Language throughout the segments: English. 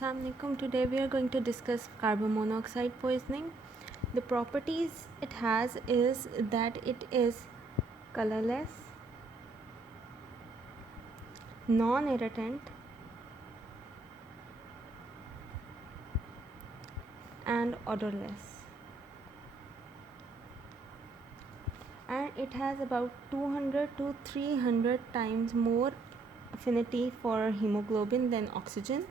Assalamu alaikum. Today we are going to discuss carbon monoxide poisoning. The properties it has is that it is colorless, non-irritant, and odorless. And it has about 200 to 300 times more affinity for hemoglobin than oxygen.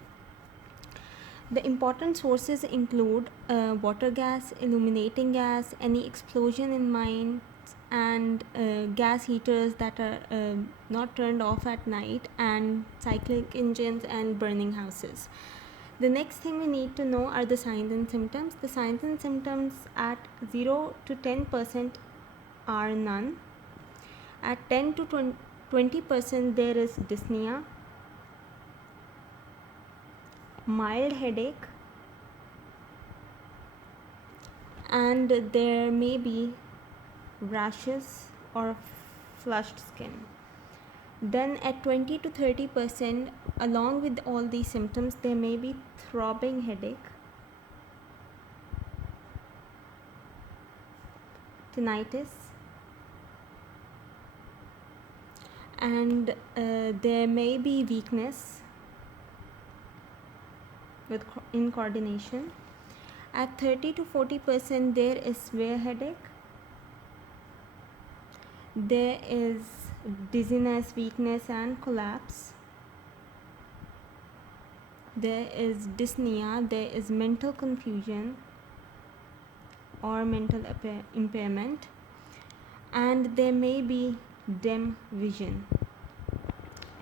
The important sources include water gas, illuminating gas, any explosion in mines, and gas heaters that are not turned off at night, and cyclic engines and burning houses. The next thing we need to know are the signs and symptoms. The signs and symptoms at 0 to 10% are none. At 10 to 20% there is dyspnea, mild headache, and there may be rashes or flushed skin. Then at 20 to 30%, along with all these symptoms, there may be throbbing headache, tinnitus, and there may be weakness in coordination. At 30 to 40%, there is severe headache. There is dizziness, weakness, and collapse. There is dyspnea. There is mental confusion or mental impairment, and there may be dim vision.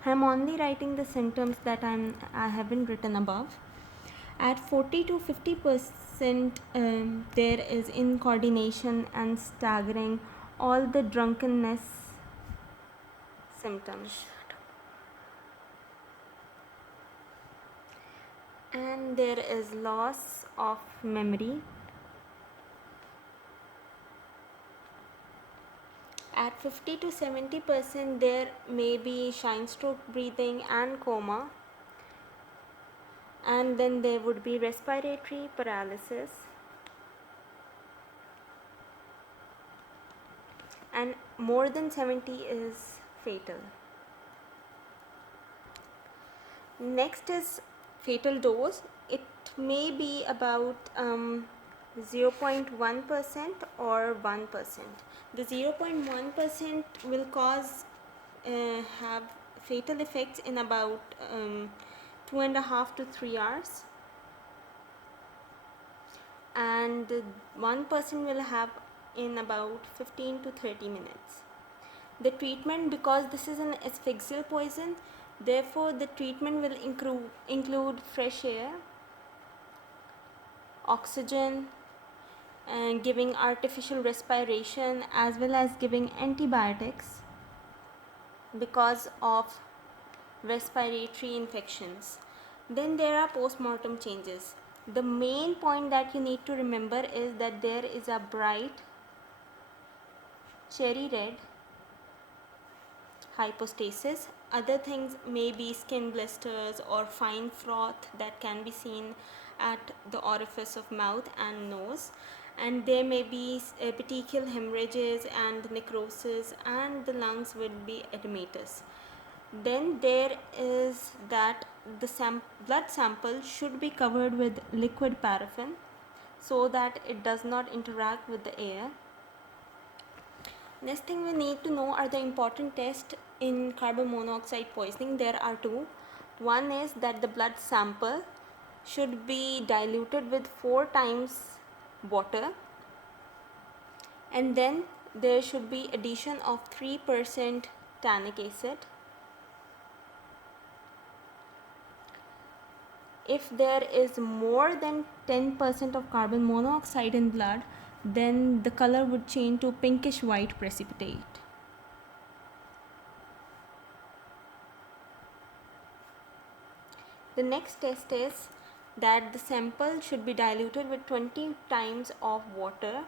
I'm only writing the symptoms that I haven't written above. At 40 to 50%, there is incoordination and staggering, all the drunkenness symptoms. And there is loss of memory. At 50 to 70%, there may be shine stroke breathing and coma. And then there would be respiratory paralysis. And more than 70 is fatal. Next is fatal dose. It may be about 0.1% or 1%. The 0.1% will have fatal effects in about 2.5 to 3 hours, and 1% will have in about 15 to 30 minutes. The treatment, because this is an asphyxial poison, therefore the treatment will include fresh air, oxygen, and giving artificial respiration, as well as giving antibiotics because of respiratory infections. Then there are post-mortem changes. The main point that you need to remember is that there is a bright cherry red hypostasis. Other things may be skin blisters or fine froth that can be seen at the orifice of mouth and nose, and there may be petechial hemorrhages and necrosis, and the lungs will be edematous. Then there is that the blood sample should be covered with liquid paraffin so that it does not interact with the air. Next thing we need to know are the important tests in carbon monoxide poisoning. There are two. One is that the blood sample should be diluted with 4 times water, and then there should be addition of 3% tannic acid. If there is more than 10% of carbon monoxide in blood, then the color would change to pinkish white precipitate. The next test is that the sample should be diluted with 20 times of water,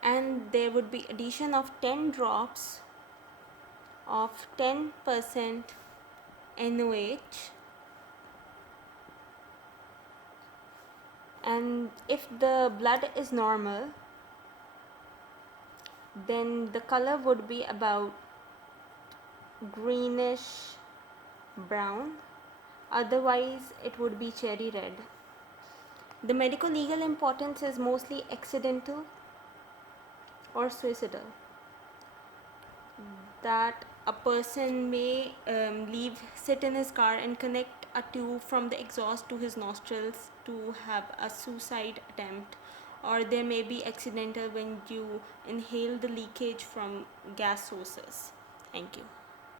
and there would be addition of 10 drops of 10% NOH And if the blood is normal, then the color would be about greenish brown, otherwise it would be cherry red. The medical legal importance is mostly accidental or suicidal, that a person may sit in his car and connect a tube from the exhaust to his nostrils to have a suicide attempt, or there may be accidental when you inhale the leakage from gas sources. Thank you.